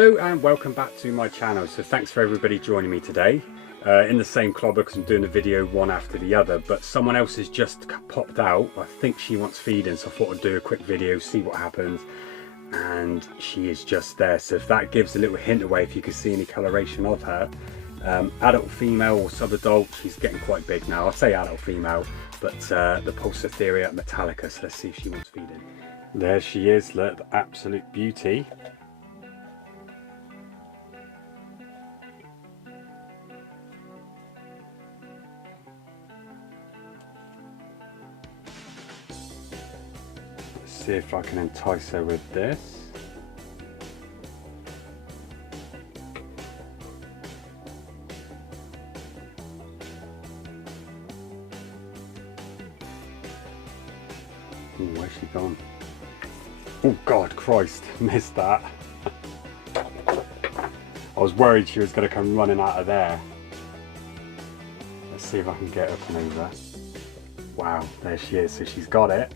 Hello and welcome back to my channel. So thanks for everybody joining me today in the same club, because I'm doing the video one after the other, but someone else has just popped out. I think she wants feeding, so I thought I'd do a quick video, see what happens, and she is just there. So if that gives a little hint away, if you can see any coloration of her, adult female or sub-adult, she's getting quite big now. I say adult female, but the Poecilotheria Metallica. So let's see if she wants feeding. There she is, look, the absolute beauty. See if I can entice her with this. Ooh, where's she gone? Oh God, Christ, missed that. I was worried she was going to come running out of there. Let's see if I can get up and over. Wow, there she is, so she's got it.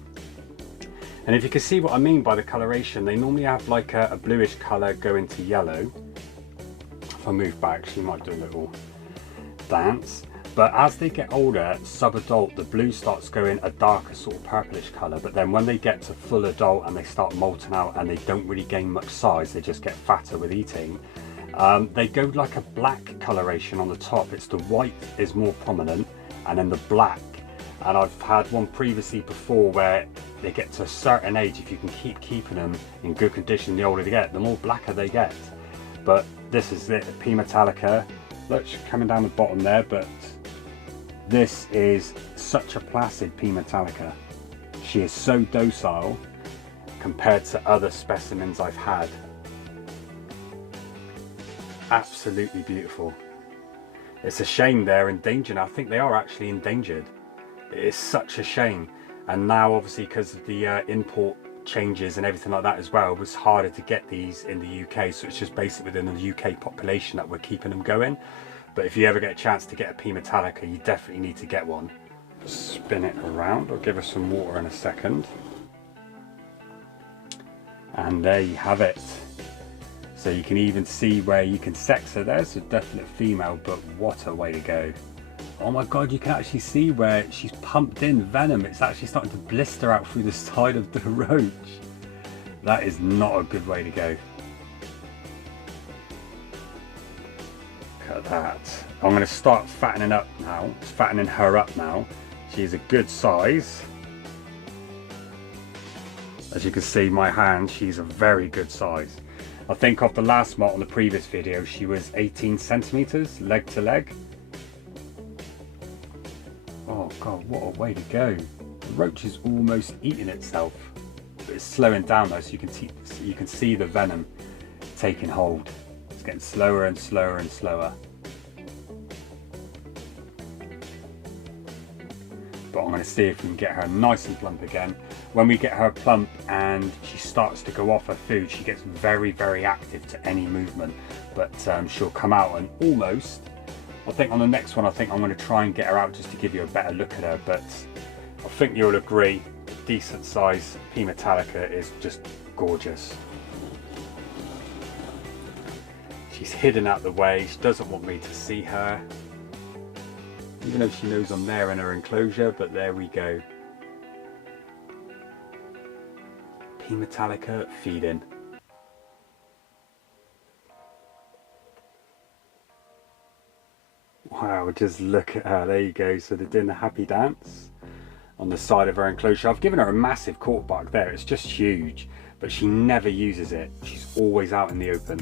And if you can see what I mean by the coloration, they normally have like a bluish colour go into yellow. If I move back, she might do a little dance. But as they get older, sub-adult, the blue starts going a darker sort of purplish colour. But then when they get to full adult and they start molting out and they don't really gain much size, they just get fatter with eating, they go like a black coloration on the top. It's the white is more prominent and then the black. And I've had one previously before where they get to a certain age, if you can keep keeping them in good condition, the older they get, the more blacker they get. But this is it, P Metallica. Look, she's coming down the bottom there, but this is such a placid P Metallica. She is so docile compared to other specimens I've had. Absolutely beautiful. It's a shame they're endangered. I think they are actually endangered. It's such a shame. And now obviously because of the import changes and everything like that as well, it was harder to get these in the UK, so it's just basically within the UK population that we're keeping them going. But if you ever get a chance to get a P Metallica, you definitely need to get one. Spin it around. I'll give her some water in a second. And there you have it. So you can even see where you can sex her there, so definite female, but what a way to go. Oh my God, you can actually see where she's pumped in venom. It's actually starting to blister out through the side of the roach. That is not a good way to go. Look at that. I'm going to start fattening up now. Fattening her up now. She's a good size. As you can see, my hand, she's a very good size. I think of the last mot on the previous video, she was 18 centimeters leg to leg. Oh God, what a way to go. The roach is almost eating itself, but it's slowing down though, so you can see the venom taking hold. It's getting slower and slower and slower. But I'm going to see if we can get her nice and plump again. When we get her plump and she starts to go off her food, she gets very, very active to any movement. But she'll come out and almost, I think on the next one, I think I'm going to try and get her out just to give you a better look at her. But I think you'll agree, decent size P Metallica is just gorgeous. She's hidden out the way. She doesn't want me to see her, even though she knows I'm there in her enclosure. But there we go. P Metallica feeding. Wow, just look at her. There you go. So they're doing the happy dance on the side of her enclosure. I've given her a massive cork bark there. It's just huge, but she never uses it. She's always out in the open.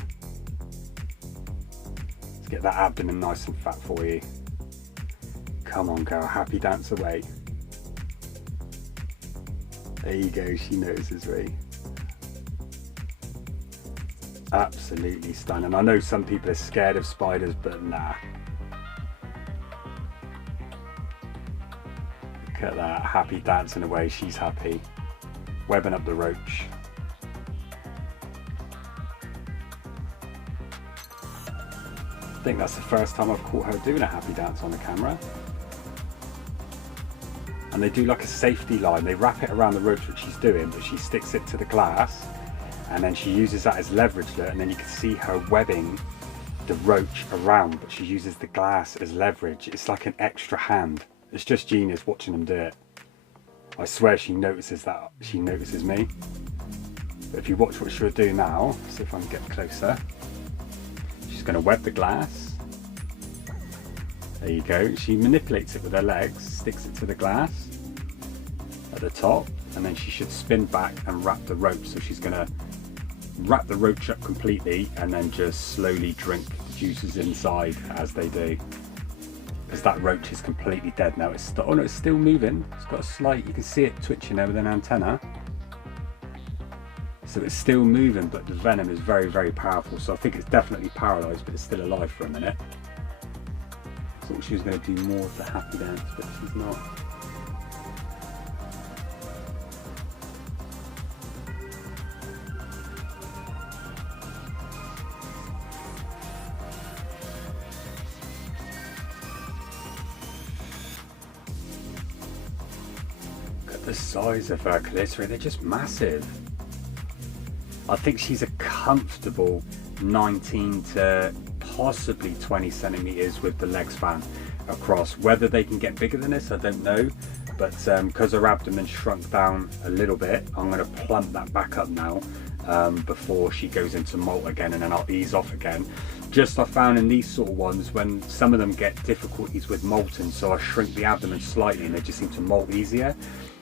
Let's get that abdomen nice and fat for you. Come on, girl. Happy dance away. There you go. She notices me. Absolutely stunning. I know some people are scared of spiders, but nah. Look at that, happy dancing away. She's happy, webbing up the roach. I think that's the first time I've caught her doing a happy dance on the camera. And they do like a safety line. They wrap it around the roach that she's doing, but she sticks it to the glass and then she uses that as leverage, and then you can see her webbing the roach around, but she uses the glass as leverage. It's like an extra hand. It's just genius watching them do it. I swear she notices that. She notices me. But if you watch what she'll do now, see if I can get closer. She's going to web the glass. There you go. She manipulates it with her legs, sticks it to the glass at the top, and then she should spin back and wrap the roach. So she's going to wrap the roach up completely and then just slowly drink the juices inside as they do. Because that roach is completely dead now. It's oh no, it's still moving. It's got a slight, you can see it twitching there with an antenna. So it's still moving, but the venom is very, very powerful. So I think it's definitely paralysed, but it's still alive for a minute. I thought she was going to do more of the happy dance, but she's not. The size of her Poecilotheria, they're just massive. I think she's a comfortable 19 to possibly 20 centimeters with the leg span across. Whether they can get bigger than this, I don't know, but because her abdomen shrunk down a little bit, I'm going to plump that back up now before she goes into molt again, and then I'll ease off again. Just I found in these sort of ones, when some of them get difficulties with molting, so I shrink the abdomen slightly and they just seem to molt easier.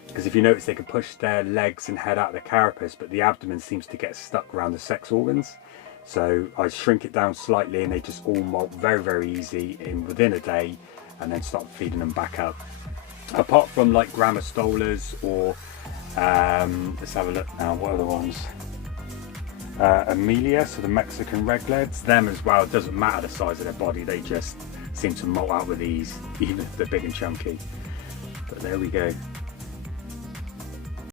Because if you notice, they can push their legs and head out of the carapace, but the abdomen seems to get stuck around the sex organs. So I shrink it down slightly and they just all molt very, very easy within a day, and then start feeding them back up. Apart from like Grammostolas or, let's have a look now, what are the ones? Amelia, so the Mexican redlegs, them as well, it doesn't matter the size of their body, they just seem to molt out with ease, even if they're big and chunky. But there we go.